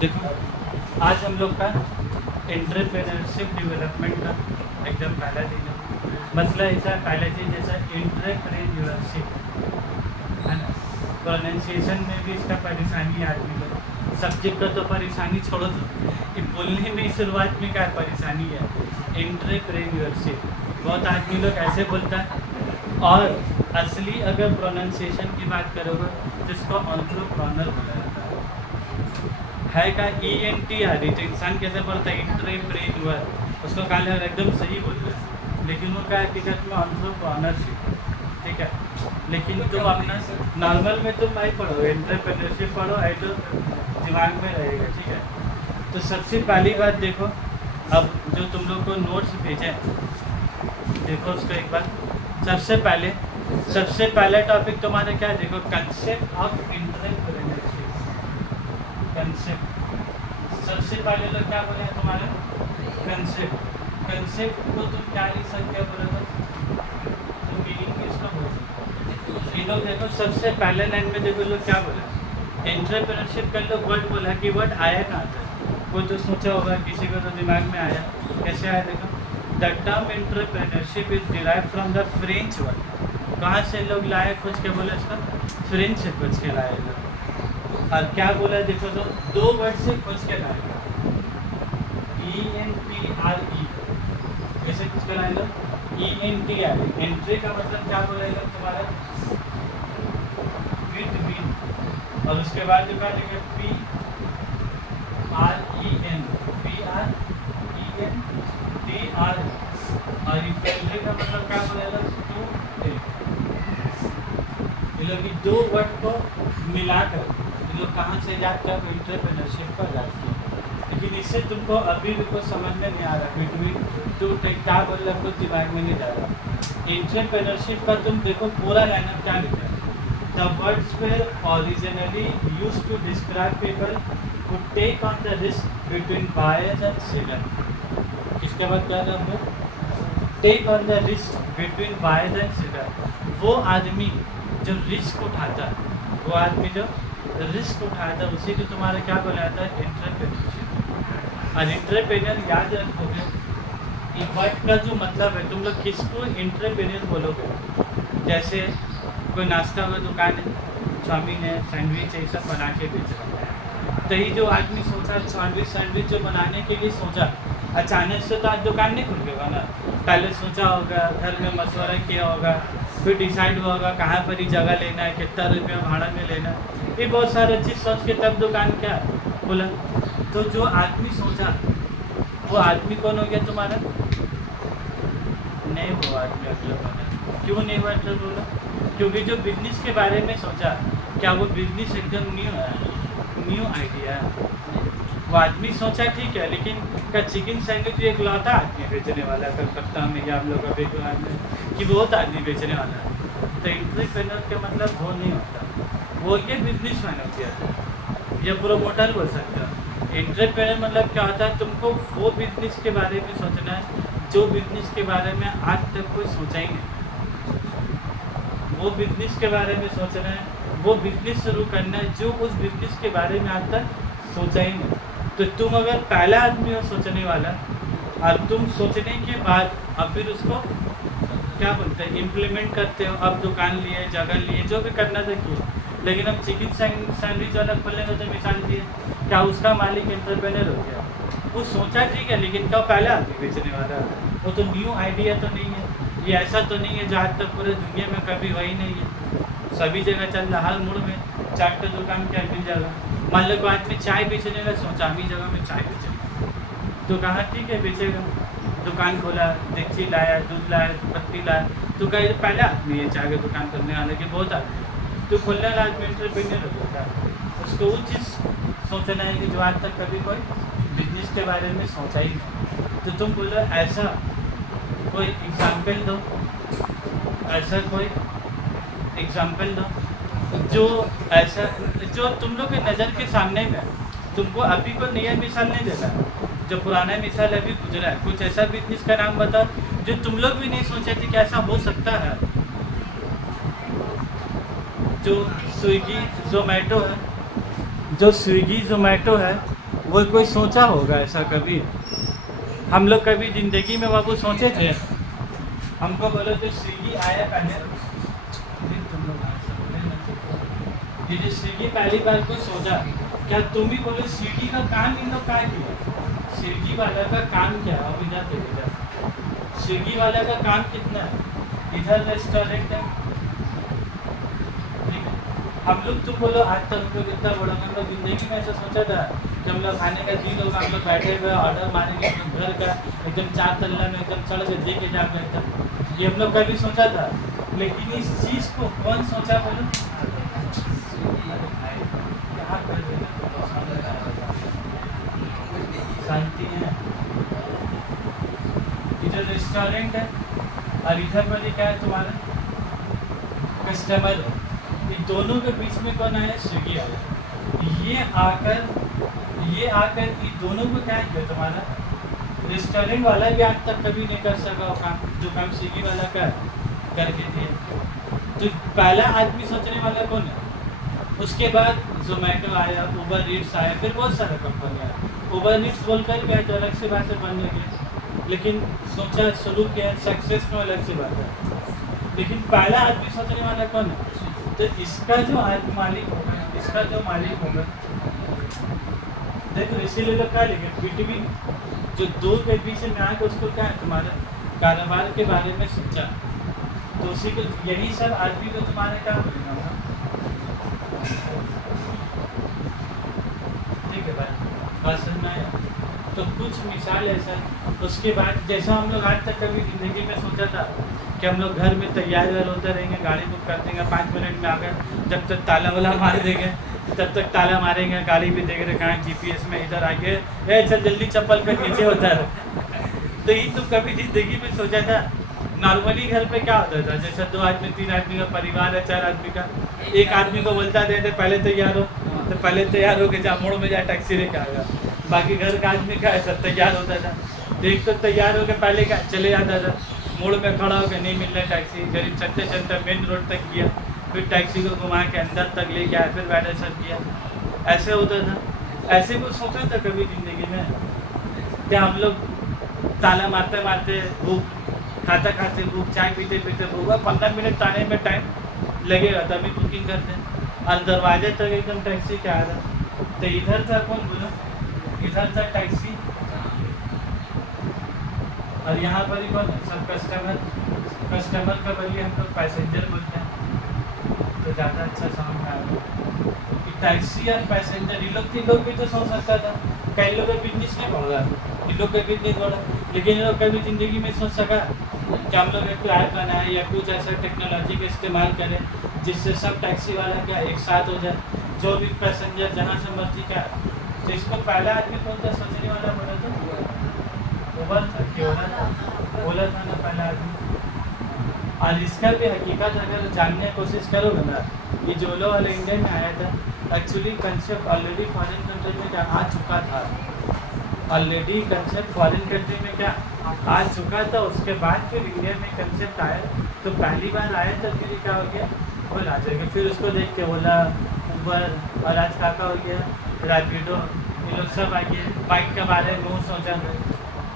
देखो, आज हम लोग का एंटरप्रेन्योरशिप डेवलपमेंट का एकदम पहला दिन है। मसला ऐसा पहला चीज़ जैसा एंटरप्रेन्योरशिप है ना, प्रोनाउंसिएशन में भी इसका परेशानी आदमी को। सब्जेक्ट का तो परेशानी छोड़ो, तो कि बोलने में शुरुआत में क्या परेशानी है। एंटरप्रेन्योरशिप बहुत आदमी लोग ऐसे बोलता है, और असली अगर प्रोनाउंसिएशन की बात करोगे तो इसको एंटरप्रेन्योर बोला जाता है का ENTR। इंसान कैसे बोलता है एंटरप्रेन्योर, उसको कहा एकदम सही बोल रहा है, लेकिन वो क्या हकीकत में एंटरप्रेन्योरशिप, ठीक है। लेकिन तुम अपना नॉर्मल में तुम नहीं पढ़ो, एंटरप्रेन्योरशिप पढ़ो, है तो दिमाग में रहेगा, ठीक है। तो सबसे पहली बात देखो, अब जो तुम लोग को नोट्स भेजे देखो उसको एक बार। सबसे पहला टॉपिक तुम्हारा क्या है, देखो, कंसेप्ट ऑफ एंटरप्रेन्योरशिप। कंसेप्ट सबसे पहले लोग क्या बोले हैं तुम्हारे, कंसेप्ट को तुम क्या लिख सकते हो बोलोगे, तुम मीनिंग इसका बोल सकते हो। ये लोग देखो सबसे पहले लाइन में देखो लोग क्या बोला, एंटरप्रेन्योरशिप का लोग वर्ड बोला कि वर्ड आया कहाँ से, कोई तो सोचा होगा, किसी को तो दिमाग में आया। कैसे आया देखो, the term entrepreneurship is derive from the French word. कहाँ से लोग लाए खोज के बोले, इसका फ्रेंच से खोज के लाए लोग। और क्या बोला देखो, तो दो वर्ड से खोज के लाए, ENTRE, कैसे खोज के लाए लोग, ENTRE। एंट्री का मतलब क्या बोला लोग तुम्हारा, बिटवीन, और उसके बाद जो क्या लिखा PREN, और एंट्री का मतलब क्या बोला लोग, टू टेक। ये लोग दो वर्ड को मिलाकर ये लोग कहाँ से जाते हैं, एंटरप्रेन्योरशिप पर जाती है। लेकिन इससे तुमको अभी भी कुछ समझ में नहीं आ रहा, बिटवीन टू टेक क्या बोल रहा, कुछ दिमाग में नहीं जा रहा। एंटरप्रेन्योरशिप का तुम देखो पूरा लाइनअप क्या लिखा है, the words were originally used to describe people who take on the risk between buyers and seller. इसके बाद क्या है, हम लोग take on the risk between buyers and seller. वो आदमी जो रिस्क उठाता है, वो आदमी जो रिस्क उठाता है, उसी को तुम्हारा क्या बोला जाता है, एंटरप्रेन्योरशिप। और एंटरप्रेन्योर याद रखोगे, ये वर्ड का जो मतलब है, तुम लोग किसको एंटरप्रेन्योर बोलोगे। जैसे कोई नाश्ता का दुकान है, चाउमीन है, सैंडविच है, सब बना के बेच रहा है, तो ये जो आदमी सोचा सैंडविच जो बनाने के लिए सोचा, अचानक से तो आज दुकान नहीं खुल गया ना, पहले सोचा होगा, घर में मशवरा किया होगा, फिर डिसाइड हुआ होगा कहाँ पर ही जगह लेना है, कितना रुपया भाड़ा में लेना है, ये बहुत सारे चीज़ सोच के तब दुकान क्या खुला। तो जो आदमी सोचा वो आदमी कौन हो गया तुम्हारा, नहीं वो आदमी अगला बना। क्यों नहीं हुआ तो बोला, क्योंकि जो बिजनेस के बारे में सोचा, क्या वो बिजनेस एकदम न्यू आइडिया है। वो आदमी सोचा ठीक है, लेकिन क्या चिकन सैंडविच एक लौता आदमी बेचने वाला है कलकत्ता में या आप लोग का बेगुआर में, कि बहुत आदमी बेचने वाला है। तो एंटरप्रेन्योर का मतलब वो नहीं होता, वो ये बिजनेसमैन हो गया या प्रोमोटर बोल सकते हो। एंटरप्रेन्योर मतलब क्या होता है, तुमको वो बिजनेस के बारे में सोचना है जो बिजनेस के बारे में आज तक कोई सोचा ही नहीं, वो बिजनेस के बारे में सोचना है, वो बिजनेस शुरू करना है जो उस बिजनेस के बारे में आज तक सोचा ही नहीं। तो तुम अगर पहला आदमी हो सोचने वाला, और तुम सोचने के बाद अब फिर उसको क्या बोलते हैं, इम्प्लीमेंट करते हो, अब दुकान लिए, जगह लिए, जो भी करना था किया। लेकिन अब चिकन सैंडविच वाला खोलने का तो मिसाल दिए, क्या उसका मालिक एंटरप्रेन्योर हो गया, वो सोचा ठीक है, लेकिन क्या पहला आदमी बेचने वाला, वो तो न्यू आइडिया तो नहीं है, ये ऐसा तो नहीं है जो आज तक पूरे दुनिया में कभी वही नहीं है, सभी जगह चल रहा, हर मोड़ में चाट का दुकान क्या मिल जाएगा। मान लो आज में चाय बेचने का सोचा, अभी जगह में चाय बेचेगा, तो कहाँ ठीक है बेचेगा, दुकान खोला, डेगची लाया, दूध लाया, पत्ती लाया, तो कहीं पहले आदमी है चाय की दुकान करने वाले के, बहुत आदमी, तो खोलने वाला आदमी एंटरप्रेन्योर हो जाता है। उसको वो चीज़ सोचना है कि जो आज तक कभी कोई बिजनेस के बारे में सोचा ही नहीं। तो तुम बोलो ऐसा कोई एग्जाम्पल दो, ऐसा कोई एग्जाम्पल दो जो ऐसा जो तुम लोग के नज़र के सामने में, तुमको अभी कोई नया मिसाल नहीं देना, जो पुराना मिसाल अभी गुजरा है, कुछ ऐसा बिजनेस का नाम बताओ जो तुम लोग भी नहीं सोचे थे कि ऐसा हो सकता है। जो स्विगी जोमेटो है, वो कोई सोचा होगा ऐसा कभी? हम लोग कभी ज़िंदगी में बाबू सोचे थे? हमको बोलो तो स्विगी आया पहले, फिर तुम लोग आए सब बोले ना तो। ये जो स्विगी पहली बार को सोचा, क्या तुम ही बोलो स्विगी का काम इन लोग क्या किया? स्विगी वाला का काम क्या है? अब इधर देखो इधर, स्विगी वाला का काम कितना है? इधर रेस्टोरेंट है, ठीक है। हम लोग तुम बोलो आज तक हम लोग इतना बड़ा, हम लोग जिंदगी में ऐसा सोचा था कि हम लोग खाने का दिन होगा, हम लोग बैठे हुए ऑर्डर मारेंगे एकदम घर का, एकदम 4 तल्ला में एकदम चढ़ के दे के जाकर एकदम, ये हम लोग कभी सोचा था? लेकिन इस चीज़ को कौन सोचा बोलो? क्या कर रहे हैं? शांति है। इधर रेस्टोरेंट है और इधर पर क्या है तुम्हारा? कस्टमर है। इन दोनों के बीच में कौन आया? स्विगी आया। ये आकर इन दोनों को क्या किया तुम्हारा? रेस्टोरेंट वाला भी आज तक कभी नहीं कर सका वो काम जो काम स्विगी वाला का करके दिया। तो पहला आदमी सोचने वाला कौन है? उसके बाद जोमेटो आया, उबर ईट्स आया, फिर बहुत सारा कंपनी आया। उबर ईट्स बोलकर गया तो अलग से बात है, बनने की, लेकिन सोचा शुरू किया, सक्सेस में अलग से बात है। लेकिन पहला आदमी सोचने वाला कौन है? तो इसका जो आज मालिक होगा, इसका जो मालिक होगा, देखो इसीलिए लोग क्या लिखे बिटवीन, जो दो के बीच में आके उसको क्या है तुम्हारा कारोबार के बारे में सोचा, तो उसी को यही सब आदमी को तुम्हारे क्या बोलेगा होगा। ठीक है भाई, बात समझ में आया? तो कुछ मिसाल ऐसा है। उसके बाद जैसा हम लोग आज तक कभी ज़िंदगी में सोचा था कि हम लोग घर में तैयार होते रहेंगे, गाड़ी बुक कर देंगे, 5 मिनट में आकर जब तक ताला वाला मार देंगे तब तक ताला मारेंगे, गाड़ी भी देख रहे कहाँ जीपीएस में इधर आके चल जल्दी चप्पल पे नीचे होता है। तो ये तो कभी ज़िंदगी में सोचा था? नॉर्मली घर पे क्या होता था, जैसे 2 आदमी 3 आदमी का परिवार है, 4 आदमी का, एक आदमी को बोलता थे पहले तैयार हो, तो पहले तैयार हो के जा मोड़ में जा टैक्सी लेके आएगा। बाकी घर का आदमी का ऐसा तैयार होता था, देख तो तैयार हो के पहले क्या चले जाता था, मोड़ में खड़ा होकर नहीं मिल रहा टैक्सी, गरीब चलते चलते मेन रोड तक किया, फिर टैक्सी को घुमा के अंदर तक लेके आया, फिर बैठे सब किया, ऐसे होता था। ऐसे कुछ सोचा था कभी ज़िंदगी में? क्या हम लोग ताला मारते मारते भूख, खाता खाते भूख, चाय पीते पीते भूख, 15 मिनट आने में टाइम लगेगा तभी बुकिंग करते हैं, और दरवाजे तक एकदम टैक्सी क्या आ रहा। तो इधर था कौन बोलो? इधर था टैक्सी, और यहाँ पर ही कौन है? सब कस्टमर। कस्टमर का बदले हम लोग पैसेंजर बोलते हैं, तो ज़्यादा अच्छा समझ में आएगा कि टैक्सी और पैसेंजर, ये लोग 3 लोग भी तो सोच सकता था। कई लोग का बिजनेस नहीं बढ़ा, इन लोग का बिजनेस बढ़ा, लेकिन इन लोग कभी ज़िंदगी में सोच सका कि हम लोग एक ऐप बनाए या कुछ ऐसा टेक्नोलॉजी का इस्तेमाल करें जिससे सब टैक्सी वाला क्या एक साथ हो जाए, जो भी पैसेंजर जहाँ से मर्जी का। तो इसको पहला आदमी कौन था सोचने वाला? बोला तो उबर था कि ओला था ना पहला आदमी। और इसका भी हकीकत अगर जानने की कोशिश करोगे ना, ये जो ओला वाला इंडिया में आया था, actually concept already foreign country में क्या आ चुका था, ऑलरेडी कंसेप्ट फॉरेन कंट्री में क्या आ चुका था। उसके बाद फिर इंडिया में कंसेप्ट आया, तो पहली बार आया तो फिर क्या हो गया, वो आ जाएगा। फिर उसको देख के ओला, उबर, और आज काका हो गया रैपिडो, ये लोग सब आ गए। बाइक के बारे में वो सोचा था,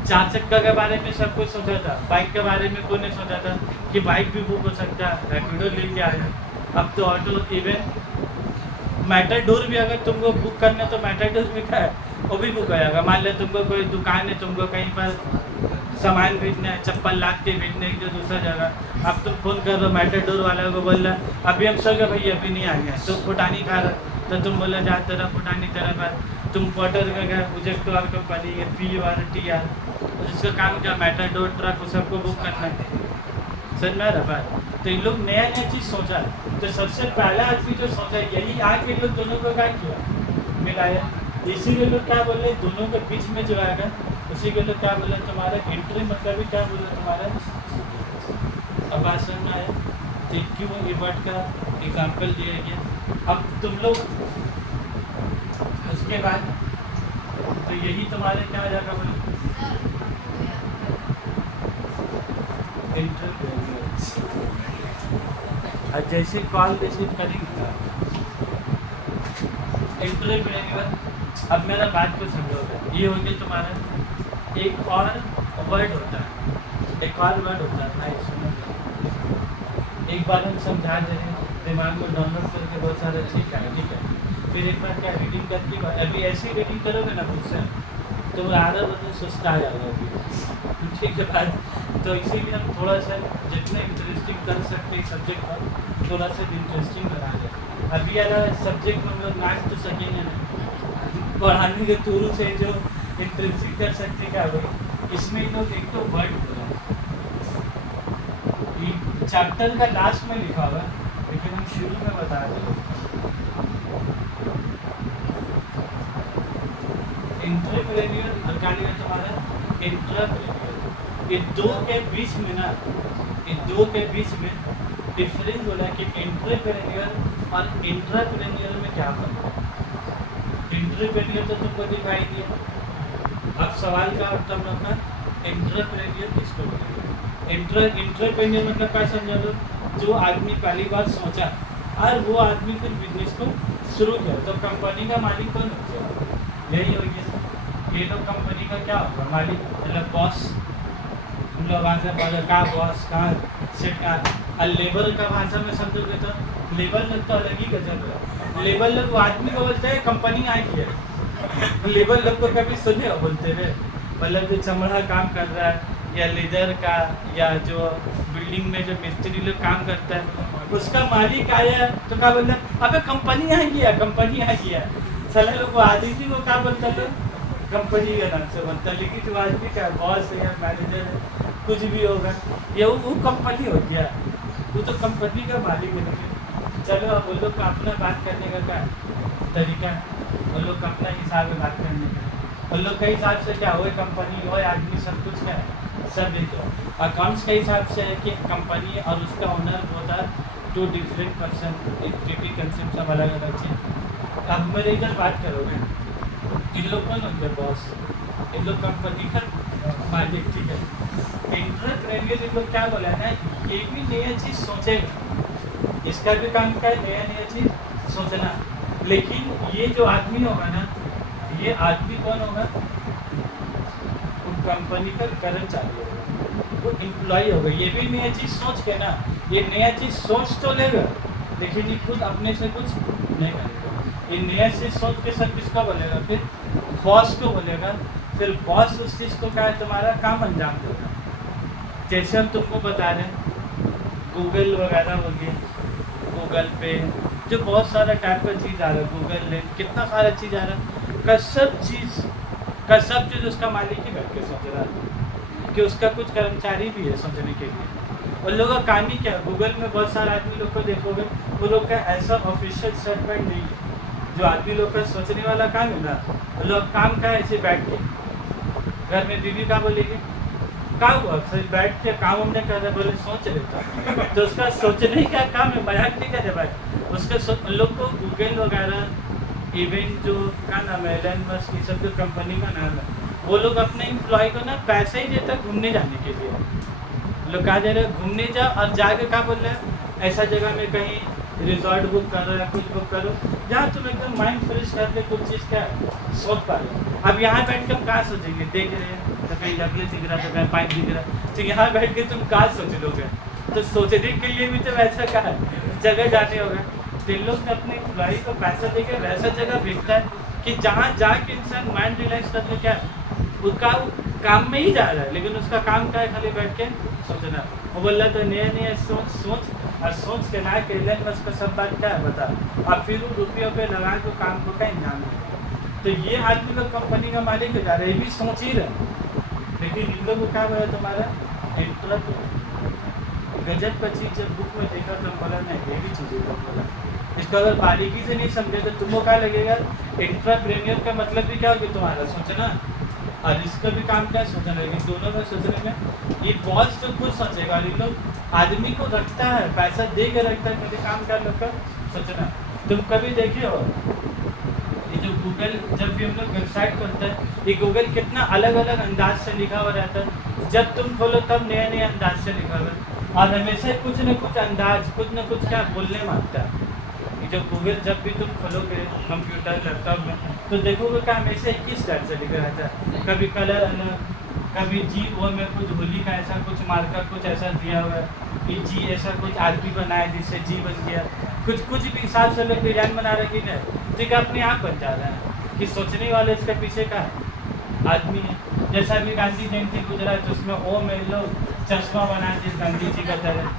4 चक्का के बारे में सब कुछ सोचा था, बाइक के बारे में कोई नहीं सोचा था कि बाइक भी बुक हो सकता है, रैपिडो लेके आया। अब तो ऑटो, इवन मैटाडोर भी अगर तुमको बुक करना तो मैटाडोर भी क्या है, वो भी बुक हो जाएगा। मान लो तुमको कोई दुकान है, तुमको कहीं पर सामान भेजना है, चप्पल लाद के भेजने की जो दूसरा जगह, अब तुम फ़ोन कर रहे हो मैटाडोर वाला को, बोल रहा अभी हम सो गए भैया अभी नहीं आएंगे, तो फुटानी खा रहा, तो तुम बोला जा तेरा फुटानी तेरा बात, तुम क्वार्टर का गए प्रोजेक्ट वार कंपनी है PRTR, जिसका काम क्या मैटाडोर ट्रक वो सबको बुक करना है। समझ में आ रहा बात? तो इन लोग नया नया चीज़ सोचा है। तो सबसे पहला आदमी जो सोचा है यही आके लोग दोनों को क्या किया, मिलाया। इसीलिए लोग क्या बोले, दोनों के बीच में जो आएगा उसी के लोग क्या बोले तुम्हारा एंट्री, मतलब भी क्या बोले तुम्हारा। अब बात समझ में आया? तो क्यों ये वर्ड का एग्जाम्पल दिया गया। अब तुम लोग उसके बाद तो यही तुम्हारे क्या हो जाएगा बोले, और जैसे कॉल रिसीव करेंगे एंटरप्रेन्योर, अब मेरा बात को समझोगे, ये हो गया तुम्हारा। एक और वर्ड होता है, एक और वर्ड होता है भाई, सुनो। एक बार हम समझा दे रहे हैं, दिमाग में डाउनलोड करके बहुत सारा ठीक है। फिर एक बार क्या रीडिंग करके, अभी ऐसी रीडिंग करोगे ना मुझसे तो आधा बदल सुस्ता आ जाएगा अभी, ठीक है बात। तो इसीलिए हम थोड़ा सा जितना इंटरेस्टिंग कर सकते हैं सब्जेक्ट पर, थोड़ा सा इंटरेस्टिंग बना दें। अभी यार सब्जेक्ट में हम लोग नाच तो सकेंगे ना, पढ़ाने के थ्रू से जो इंटरेस्टिंग कर सकते क्या भाई, इसमें लोग एक तो वर्ड बोला चैप्टर का लास्ट में लिखा हुआ, लेकिन हम शुरू में बता दें। एंटरप्रेन्योर और क्या लिखा तुम्हारा एंटरप्रेन्योर, ये दो के बीच में ना, ये दो के बीच में डिफरेंस बोला कि एंटरप्रेन्योर और एंटरप्रेन्योर में क्या फर्क है। एंटरप्रेन्योर तो तुमको दिखाई दिया, अब सवाल का मतलब रखना एंटरप्रेन्योर किसको बोलेंगे। एंटरप्रेन्योर मतलब क्या समझा लो, जो आदमी पहली बार सोचा और वो आदमी फिर बिजनेस को शुरू किया, तो कंपनी का मालिक कौन होगा, यही हो गया। ये लोग कंपनी का क्या होगा मालिक, मतलब बॉस। हम लोग भाषा का बॉस का सेट का, लेबर का भाषा में समझोगे तो लेबर लोग तो अलग ही गजब है। लेबर लोग वो आदमी को बोलते हैं कंपनी आई है। लेबर लोग को कभी सुने हो बोलते रहे, मतलब जो चमड़ा काम कर रहा है या लेदर का, या जो बिल्डिंग में जो मिस्त्री लोग काम करता है उसका मालिक आया तो क्या बोलता है, अबे कंपनी आ गया, कंपनी आ गया। साले लोग वो आदमी को क्या बोलता है, कंपनी का नाम से बनता है, लेकिन जो आदमी का बॉस है या मैनेजर है कुछ भी होगा, ये वो कंपनी हो गया, वो तो कंपनी का मालिक है। चलो अब वो लोग का अपना बात करने का क्या तरीका है, वो लोग का अपना हिसाब है बात करने का। उन लोग के हिसाब से क्या हो, कंपनी हो आदमी सब कुछ क्या है, सब एक हो। अकाउंट्स के हिसाब से है कि कंपनी और उसका ओनर होता है two different person, activity concept सब अलग अलग चीज़। अब मेरे इधर बात करोगे, इन लोग कौन होंगे बॉस, इन लोग कंपनी का मालिक, ठीक है। एंटरप्रेन्योर इन लोग क्या बोला है ना, ये भी नया चीज़ सोचेगा, इसका भी काम क्या है, नया चीज़ सोचना। लेकिन ये जो आदमी होगा ना, ये आदमी कौन होगा, कंपनी का कर्मचारी होगा, वो एम्प्लॉय होगा। ये भी नया चीज़ सोच के ना, ये नया चीज़ सोच तो लेगा लेकिन ये खुद अपने से कुछ नहीं करेगा। ये नया चीज़ सोच के सब किसका बोलेगा, फिर बॉस को बोलेगा, फिर बॉस उस चीज़ को क्या है तुम्हारा काम अंजाम देगा। जैसे हम तुमको बता रहे हैं गूगल वगैरह हो गया, गूगल पे जो बहुत सारा टाइप का चीज़ आ रहा है, गूगल ने कितना सारा चीज़ आ रहा है, का सब चीज़ उसका मालिक ही बैठ के सोच रहा है कि उसका कुछ कर्मचारी भी है सोचने के लिए। उन लोगों का काम ही क्या है, गूगल में बहुत सारे आदमी लोग को देखोगे वो लोग का ऐसा ऑफिशियल सेटमेंट नहीं है। जो आदमी लोग का सोचने वाला काम है ना, वो लोग काम का ऐसे बैठ के, घर में बीवी का बोलेगी क्या हुआ, फिर बैठ के काम हमने कर रहे, बोले सोच रहे तो उसका सोचने का काम है, मजाक नहीं करे भाई। उसका लोग को गूगल वगैरह इवन जो क्या नाम है एलन मस्क, ये सब जो कंपनी का नाम है, वो लोग अपने एम्प्लॉय को ना पैसे ही देता घूमने जाने के लिए। लोग कहा जा रहे घूमने जा और जाके क्या बोल रहे हैं, ऐसा जगह में कहीं रिजॉर्ट बुक कर रहा है, कुछ बुक करो जहाँ तुम एकदम माइंड फ्रेश करके कुछ चीज़ क्या सोच पा रहे। अब यहाँ बैठ के हम कहाँ सोचेंगे, देख रहे हैं तो कहीं लकड़ी दिख रहा, तो कहीं पाइप दिख रहा, तो यहाँ बैठ के तुम कहाँ सोच लोगे। तो सोचने के लिए भी तो वैसा कहा है जगह जाने होगा। इन लोग ने अपने एम्प्लॉय को पैसा देकर वैसा जगह भेजता है कि जहाँ जाके इंसान माइंड रिलैक्स करके क्या उसका काम में ही जा रहा है, लेकिन उसका काम क्या है, खाली बैठ के सोचना। वो बोल रहा तो नया नया सोच और सोच के ला के एलन मस्क का सब बात क्या है बता, और फिर वो रुपयों पे लगा के काम को का इंजाम है। तो ये आदमी लोग कंपनी का मालिक हो जा रहा है, ये भी सोच ही रहा, लेकिन इन लोग को क्या बोला तुम्हारा एंटरप्रेन्योर। गजब का चीज़ जब बुक में देखा तो बोला नहीं ये भी चीज़ें बोला, इसको अगर बारीकी से नहीं समझे तो तुमको क्या लगेगा, एंटरप्रेन्योर का मतलब भी क्या होगा तुम्हारा सोचना, और इसका भी काम क्या सोचना। लेकिन दोनों का सोचने में ये बॉस तो खुद सोचेगा और इन लोग आदमी को रखता है, पैसा दे के रखता है कभी काम कर लोग का सोचना। तुम कभी देखे हो ये जो गूगल जब भी हम लोग वेबसाइट करते हैं, ये गूगल कितना अलग अलग अंदाज से लिखा हुआ रहता है, जब तुम खोलो तब नए नए अंदाज से लिखा हुआ है, और हमेशा कुछ न कुछ अंदाज कुछ न कुछ क्या बोलने मांगता है। जो गूगल जब भी तुम खोलोगे कंप्यूटर लैपटॉप में तो देखोगे कि हमेशा एक ही स्टाइल से लिखा रहता है, कभी कलर अलग, कभी जी ओ में कुछ होली का ऐसा कुछ मार्कर कुछ ऐसा दिया हुआ है कि जी ऐसा कुछ आदमी बनाया जिससे जी बन गया, कुछ भी हिसाब से लोग डिजाइन बना रहे कि नहीं, तो क्या अपने आप बन जा रहा है कि सोचने वाले इसके पीछे का है आदमी है। जैसा भी गांधी जयंती गुजरा तो उसमें ओ में लोग चश्मा बनाए जिस गांधी जी का तरह,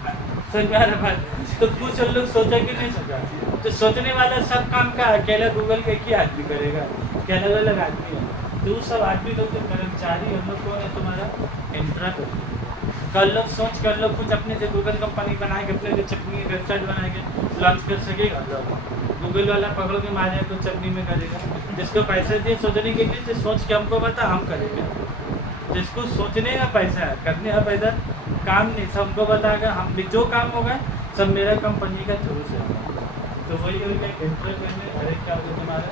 समझ में आ रहा भाई। तो कुछ लोग सोचा कि नहीं सोचा, तो सोचने वाला सब काम का अकेला गूगल के एक ही आदमी करेगा कि अलग अलग आदमी है, तो उस सब आदमी लोग जो कर्मचारी हम लोग कौन है तुम्हारा इंट्रा कर लो, सोच कर लो कुछ अपने से गूगल कंपनी बनाएंगे, अपने से चटनी वेबसाइट बनाएंगे लॉन्च कर सकेगा लोग, गूगल वाला पकड़ के मारे तो चटनी में करेगा, जिसको पैसे दिए सोचने के लिए तो सोच के हमको बता हम करेंगे, जिसको सोचने का पैसा है करने का पैसा काम नहीं सब हमको बताएगा, हम जो काम होगा सब मेरा कंपनी का थ्रू से होगा। तो वही हो गया एंटरप्रेन्योर, हर एक क्या होगा तुम्हारा।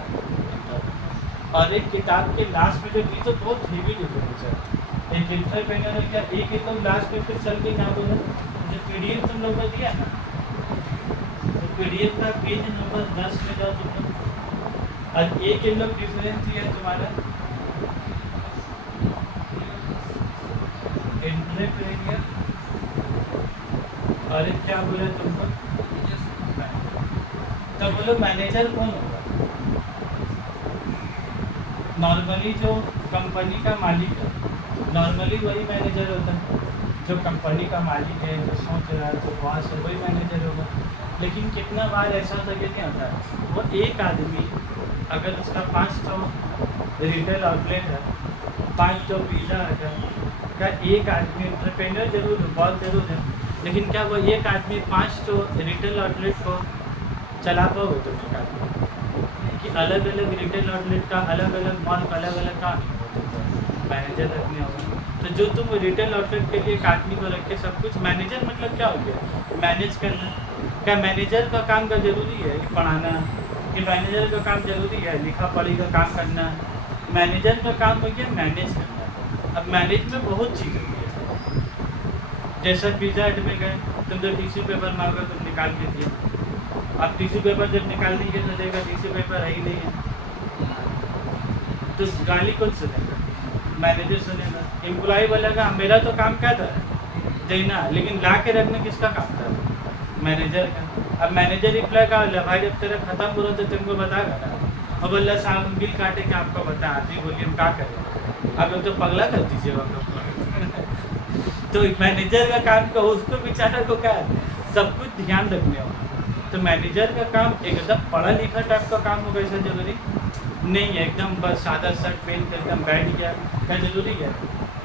और एक किताब के लास्ट में जो दी तो बहुत हेवी डिफरेंस है, एक एंटरप्रेन्योर है क्या एक एकदम लास्ट में फिर चल के क्या बोला जो PDF तुम लोग को दिया ना, तो PDF का पेज नंबर 10 में जाओ तुम लोग, और एक इन लोग डिफरेंस दिया तुम्हारा एंटरप्रेन्योर, और एक क्या बोला तुमको, तो बोलो मैनेजर कौन होगा। नॉर्मली जो कंपनी का मालिक है नॉर्मली वही मैनेजर होता है, जो कंपनी का मालिक है जो सोच रहा है जो बॉस है वही मैनेजर होगा। लेकिन कितना बार ऐसा होता है कि क्या होता है वो एक आदमी अगर उसका 5 रिटेल आउटलेट है 5 पिज़्ज़ा है का एक आदमी एंटरप्रेन्योर जरूर है बहुत जरूर है, लेकिन क्या वो एक आदमी 5 रिटेल आउटलेट को चला पाओगे तुम एक आदमी कि अलग अलग रिटेल आउटलेट का अलग अलग मॉल का अलग अलग काम मैनेजर रखने होगा। तो जो तुम रिटेल आउटलेट के लिए एक आदमी को रखे सब कुछ मैनेजर मतलब क्या हो गया मैनेज करना। क्या मैनेजर का काम का जरूरी है कि पढ़ाना, कि मैनेजर का काम जरूरी है लिखा पढ़ी का काम करना, मैनेजर का काम हो गया मैनेज करना। अब मैनेज में बहुत चीज़ होती है, जैसा पिज़्ज़ा हट में गए तुम जो टिश्यू पेपर मांगा तुम निकाल के दिया, अब टिश्यू पेपर जब निकाल देंगे तो देगा टिश्यू पेपर है ही नहीं है, तो गाली कौन सुनेगा मैनेजर सुनेगा। एम्प्लॉय बोलेगा मेरा तो काम क्या था देना, लेकिन ला के रखना किसका काम था मैनेजर का। अब मैनेजर रिप्लाई का बोला भाई जब तेरा खत्म करो तो तुमको बतागा ना, अब बोला साहब बिल काटे के आपको बता आती बोलिए हम क्या करें, अब तो पगला कर दीजिए हम लोग तो मैनेजर का काम का उसको बेचारा को क्या सब कुछ ध्यान रखने होगा। तो मैनेजर का काम एकदम पढ़ा लिखा टाइप का काम होगा ऐसा जरूरी नहीं है, एकदम बस सादा शर्ट पहन कर एकदम बैठ गया क्या जरूरी है,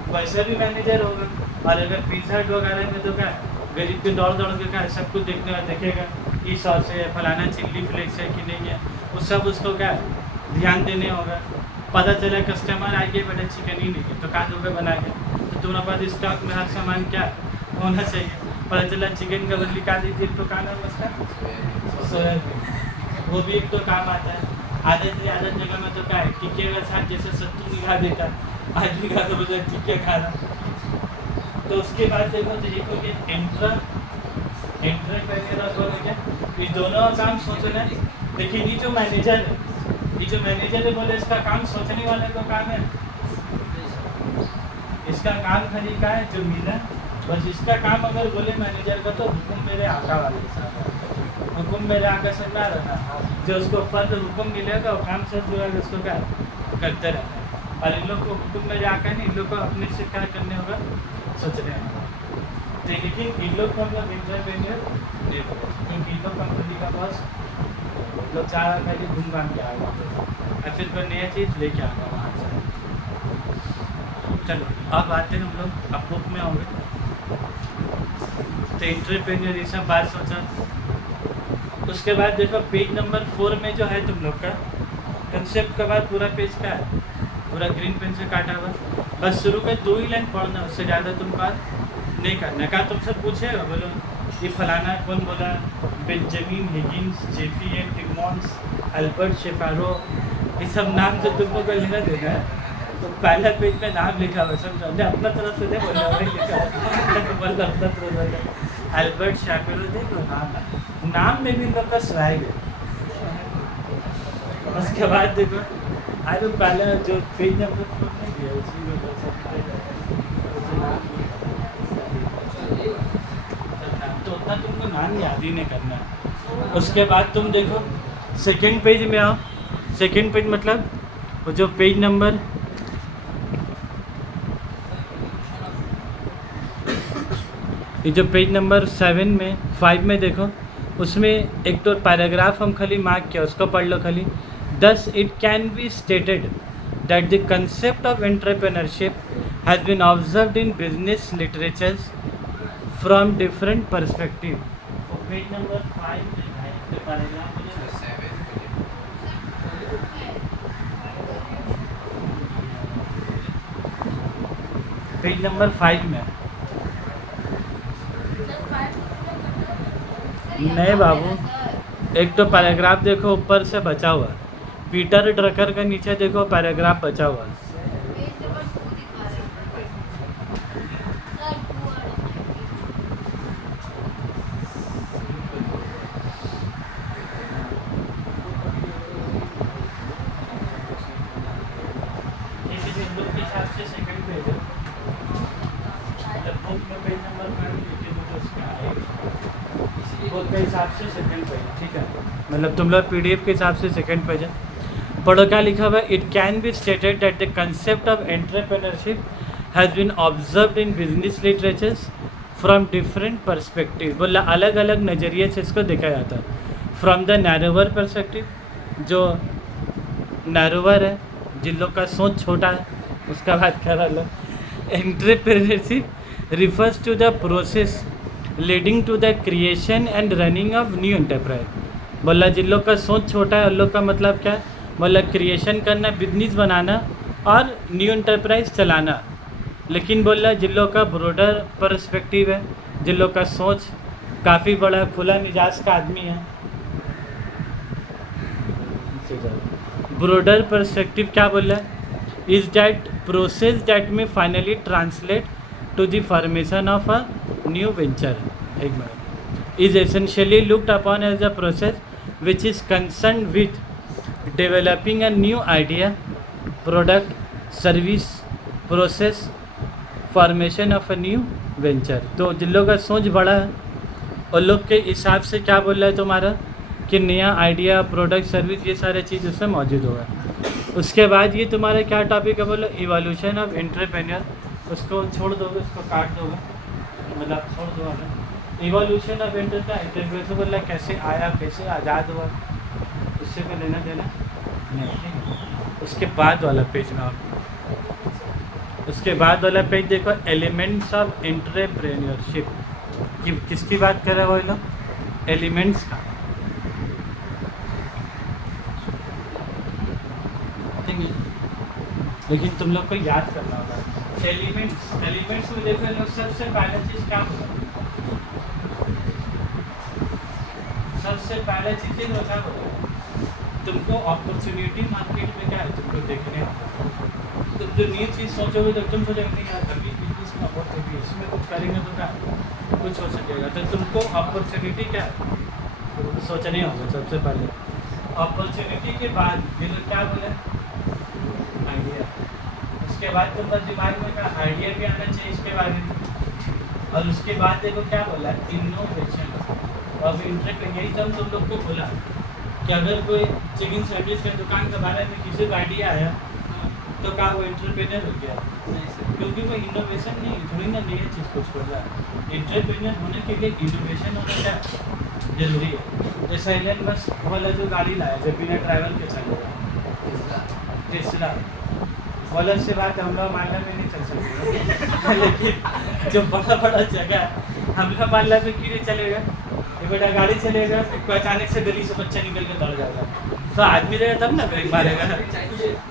वैसा भी मैनेजर होगा। और अगर पिज़्ज़ा हट वगैरह में तो क्या गरीब के दौड़ दौड़ के क्या सब कुछ देखने देखेगा कि सॉस है फलाना चिल्ली फ्लेक्स है कि नहीं है, वो सब उसको क्या ध्यान देने होगा। पता चला कस्टमर आ गया बेटा चिकन ही नहीं है तो कहाँ दोगे बना के, तो तुम्हारे पास स्टॉक में हर सामान क्या होना चाहिए, पता चला चिकन का बदली का दी थी तो कहाँ नाम उसका सोयाबीन, वो भी एक तो काम आता है। आधे से ज़्यादा जगह में तो क्या है टिक्के का साथ जैसे सत्तू निकाल देता आदमी का तो बता टिक्के खा रहा। तो उसके बाद देखो तो एक हो गया एंटरप्रेन्योर क्या ये दोनों काम सोचना है। लेकिन ये जो मैनेजर है बोले इसका काम सोचने वाले का काम है, इसका काम खाली का है जो मिला बस इसका काम अगर बोले मैनेजर का तो हुक्म मेरे आका वाले के साथ हुक्म मेरे आका से ना रहना, जो उसको पद हुक्म मिलेगा वो काम सब जो है उसको क्या करते रहना है। और इन लोग को हुक्म मेरे आका नहीं, इन लोग को अपने से क्या करने होगा सोचने होगा। तो लेकिन इन लोग को हम लोग एंटरप्रेन्योर नहीं बोले क्योंकि इन लोग कंपनी का बॉस लोग चाह रहा था कि घूम घाम के आएगा और फिर कोई नया चीज़ लेके आएगा वहाँ से। चलो अब आते हैं हम लोग अब बुक में होंगे। तो एंटरप्रेन्योर ये सब बात सोचा। उसके बाद देखो पेज नंबर 4 में जो है तुम लोग का कंसेप्ट का बाद पूरा पेज का है पूरा ग्रीन पेन से काटा हुआ, बस शुरू का 2 ही लाइन पढ़ना, उससे ज़्यादा तुम बात नहीं करना। कहा तुमसे पूछेगा बोलो ये फलाना कौन बोला, Benjamin Higgins, Jeffy and टिमॉन्स, Albert शेफारो, ये सब नाम जो तुमको कोई लेना देना है तो पहला पेज में नाम लिखा हुआ समझो, अपना तरफ से नहीं बोल रहा बोल अपना तरफ से। अल्बर्ट शेफारो देखो नाम में भी इन लोग का स्वैग है, उसके बाद देखो अरे पहले जो पेज नंबर नहीं दिया उसी में तो उतना तुमको नाम याद ही नहीं करना है। उसके बाद तुम देखो सेकंड पेज में आओ। सेकंड पेज मतलब वो जो पेज नंबर ये जो पेज नंबर 5 में देखो उसमें एक तो पैराग्राफ हम खाली मार्क किया उसको पढ़ लो खाली। Thus it can be stated that the concept of entrepreneurship has been observed in business literatures from different perspectives. तो पेज नंबर 5 में है इसके पैराग्राफ पेज नंबर 5 में नहीं बाबू, एक तो पैराग्राफ देखो ऊपर से बचा हुआ पीटर ड्रकर का नीचे देखो पैराग्राफ बचा हुआ के हिसाब से सेकंड पेज, ठीक है, मतलब तुम लोग पीडीएफ के हिसाब से सेकंड पेज है। पढ़ो क्या लिखा हुआ है। It can be stated that the concept of entrepreneurship has been observed in business literatures from different perspective. बोला अलग अलग नज़रिए से इसको देखा जाता है। फ्रॉम द नैरोवर पर्सपेक्टिव, जो नैरोवर है जिन लोग का सोच छोटा है उसका बात कर रहा लो। Entrepreneurship refers to the process leading to the creation and running of new enterprise. बोला जिन लोग का सोच छोटा है उन लोग का मतलब क्या है, बोला क्रिएशन करना, बिजनेस बनाना और न्यू एंटरप्राइज चलाना। लेकिन बोला जिन लोग का ब्रॉडर पर्सपेक्टिव है, जिन लोग का सोच काफ़ी बड़ा खुला मिजाज का आदमी है, ब्रॉडर पर्सपेक्टिव क्या बोला is that process that may finally translate to the formation of a new venture. एक मिनट, is essentially looked upon as a process which is concern with developing a new idea, product, service, process, formation of a new venture. तो जिन लोगों का सोच बड़ा है और लोग के हिसाब से क्या बोल रहा है तुम्हारा कि नया आइडिया, प्रोडक्ट, सर्विस, ये सारे चीज़ उसमें मौजूद होगा। उसके बाद ये तुम्हारा क्या टॉपिक है, बोलो इवोल्यूशन ऑफ एंटरप्रेन्योर। उसको छोड़ दोगे, उसको काट दोगे, मतलब छोड़ दो। इवोल्यूशन ऑफ एंटरप्रेन्योर बोला कैसे आया, कैसे आज़ाद हुआ, उससे कोई लेना देना नहीं, ठीक है। उसके बाद वाला पेज में आप, उसके बाद वाला पेज देखो, एलिमेंट्स ऑफ एंटरप्रेन्योरशिप। किसकी बात कर रहे हो ये लोग, एलिमेंट्स का। लेकिन तुम लोग को याद करना होगा एलिमेंट्स में देखो लोग सबसे पहले चीज़ क्या होगा, सबसे पहले चीज़ ये होता है तुमको अपॉर्चुनिटी मार्केट में क्या है तुमको देखने होगा। तुम जो न्यू चीज़ सोचोगे तो एकदम सोचोगे नहीं यार अभी बिजनेस में अपॉर्चुनिटी, इसमें कुछ करेंगे तो क्या कुछ हो सकेगा। तो तुमको अपॉर्चुनिटी क्या है सोचने होगा सबसे पहले। अपॉर्चुनिटी के बाद ये लोग क्या बोले, आइडिया। उसके बाद तुम्हारे दिमाग में क्या आइडिया भी आना चाहिए इसके बारे में। और उसके बाद देखो क्या बोला, इनोवेशन। अब इंटरेक्ट यही तो तुम लोग को बोला कि अगर कोई चिकन सैंडविच के दुकान के बारे में किसी को आइडिया आया तो क्या वो एंटरप्रेन्योर हो गया, क्योंकि वो इनोवेशन नहीं थोड़ी ना नई चीज़ कुछ कर रहा है। एंटरप्रेन्योर होने के लिए इनोवेशन होना क्या जरूरी है। जैसे एलन मस्क वाला जो गाड़ी लाया जो बिना ड्राइवर के चलेगा, टेस्ला वाला से बात हम लोग मालदा में नहीं चल सकते लेकिन जो बड़ा बड़ा जगह है हम लोग मालदा में क्यों नहीं चलेगा। एक बेटा गाड़ी चलेगा तो अचानक से गली से बच्चा निकल के दौड़ जाएगा तो आदमी रहेगा तब ना ब्रेक मारेगा।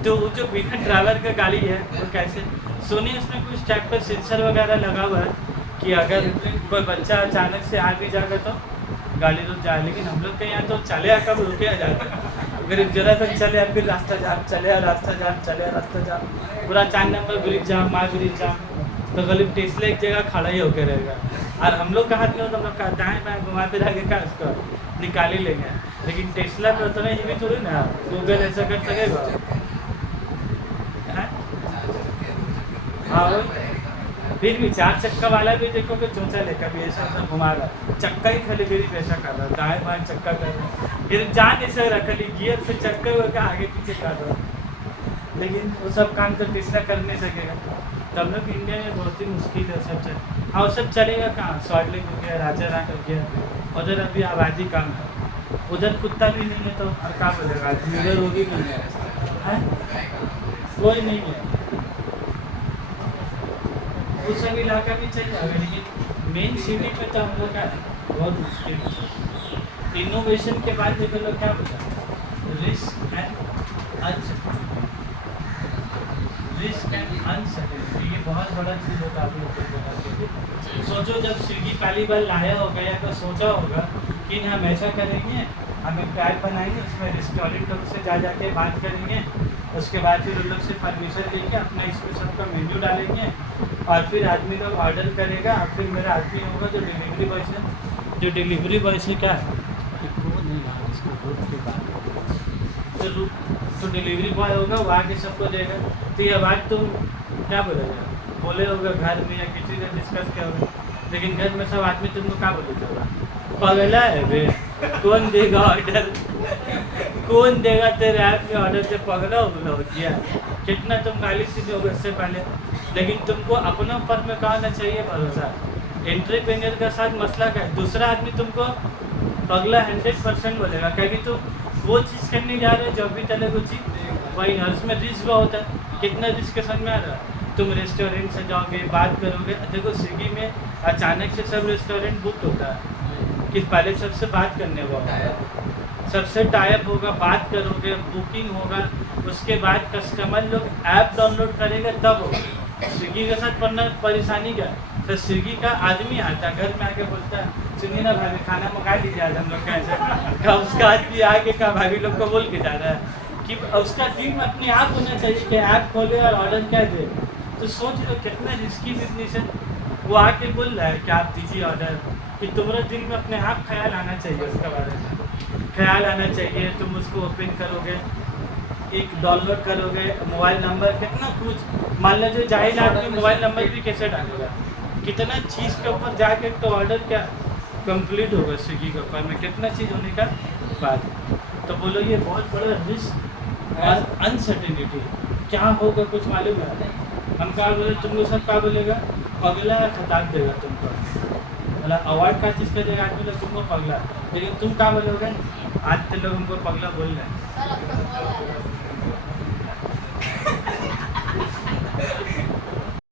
तो वो जो बिना ड्राइवर का गाड़ी है वो कैसे, सोनी उसमें कुछ टाइप का सेंसर वगैरह लगा हुआ है कि अगर कोई बच्चा अचानक से आ भी जाएगा तो गाड़ी रुक जाए। लेकिन हम लोग के यहाँ तो चले कब रुके जाता, अगर जरा तक चले फिर रास्ता जाम, चले रास्ता जाम, चले रास्ता जाम, पूरा 4 नंबर ब्रिज जाम, माँ ब्रिज जाम, तो गरीब टेस्ला एक जगह खड़ा ही होकर रहेगा। और हम लोग का हाथ में हो तो हम लोग का दाएँ बाएँ घुमा फिरा के क्या उसको निकाल ही लेंगे। लेकिन टेस्ला पे उतना ही भी थोड़ी ना गूगल ऐसा कर सकेगा। हैं? हाँ वही। फिर भी 4 चक्का वाला भी देखो कि चोंचा लेकर भी ऐसा ऐसा घुमा रहा, चक्का ही खाली गिरी वैसा कर रहा, दाएं बाएं चक्का कर रहा, फिर जान ऐसे रखा ली गियर से चक्का होगा आगे पीछे कर रहा। लेकिन वो सब काम तो टेस्ला कर नहीं सकेगा। तो हम लोग इंडिया में बहुत ही मुश्किल है सब चल। हाँ वो सब चलेगा कहाँ, सॉल्ट लेक हो गया, राजा राट हो गया, उधर अभी आबादी कम है, उधर कुत्ता भी नहीं है तो और क्या बोलेगा, इधर होगी नहीं है, कोई नहीं है। वो सब इलाका भी चल जाएगा, लेकिन मेन सिटी पे तो हम लोग का बहुत मुश्किल है। इनोवेशन के बाद देखो लोग क्या बोला, risk and uncertainty, risk and uncertainty, ये बहुत बड़ा चीज़ होता है आप लोग को बोलना चाहिए। सोचो जब स्विगी पहली बार लाया होगा या तो सोचा होगा कि हम ऐसा करेंगे, हम एक ऐप बनाएंगे, उसमें रेस्टोरेंट लोग से जा जाके बात करेंगे, उसके बाद फिर उन लोग से परमिशन लेके अपना इसमें सबका मेन्यू डालेंगे और फिर आदमी लोग ऑर्डर करेगा और फिर मेरा आदमी होगा जो डिलीवरी बॉय से, जो डिलीवरी बॉय से क्या है तो डिलीवरी बॉय होगा वो आके सबको देगा। तो ये बात तुम क्या बोलेगा, बोले होगा घर में या किसी से डिस्कस किया होगा, लेकिन घर में सब आदमी तुमको क्या बोले होगा, पगला है बे, कौन देगा ऑर्डर, कौन देगा तेरे ऐप में ऑर्डर से, पगला उगला हो गया, कितना तुम गाली सीधे होगा इससे पहले। लेकिन तुमको अपने ऊपर में कहना चाहिए भरोसा। एंटरप्रेन्योर का साथ मसला क्या है, दूसरा आदमी तुमको पगला 100% बोलेगा, क्योंकि तुम वो चीज़ करने जा रहे हो जो भी तरह को चीज़ वही ना, उसमें रिस्क भी होता है। कितना रिस्क के समझ में आ रहा है, तुम रेस्टोरेंट से जाओगे बात करोगे, देखो स्विगी में अचानक से सब रेस्टोरेंट बुक होता है कि पहले सबसे बात करने होगा, सबसे टाइप होगा, बात करोगे, बुकिंग होगा, उसके बाद कस्टमर लोग ऐप डाउनलोड करेगा तब होगा। स्विगी के साथ पढ़ना परेशानी क्या है, तो स्विगी का आदमी आता है घर में आके बोलता है सुनिए ना भाभी खाना मंगा लीजिए आज हम लोग कैसे, उसका आदमी आगे का भाभी लोग को बोल के जा रहा है कि उसका दिल में अपने आप होना चाहिए कि ऐप खोले और ऑर्डर क्या दे। तो सोच लो कितना रिस्की बिजनेस है, वो आके बोल रहा है कि आप दीजिए ऑर्डर, कि तुम्हारे दिल में अपने आप ख्याल आना चाहिए, उसके बारे में ख्याल आना चाहिए। तुम उसको ओपन करोगे, एक डाउनलोड करोगे, मोबाइल नंबर कितना कुछ, मान लो जो जाहिल आदमी मोबाइल नंबर भी कैसे डालेगा, कितना चीज़ के ऊपर जाके तो ऑर्डर क्या कंप्लीट होगा स्विगी के ऊपर में, कितना चीज़ होने का बाद। तो बोलो ये बहुत बड़ा रिस्क और अनसर्टेनिटी, क्या होगा कुछ मालूम है। हम क्या बोले, तुम लोग सब क्या बोलेगा, पगला खताब देगा तुमको, मतलब अवार्ड का चीज़ का देगा आदमी लोग तुमको पगला, लेकिन तुम क्या बोलोगे, आज तो लोग हमको पगला बोल रहे हैं।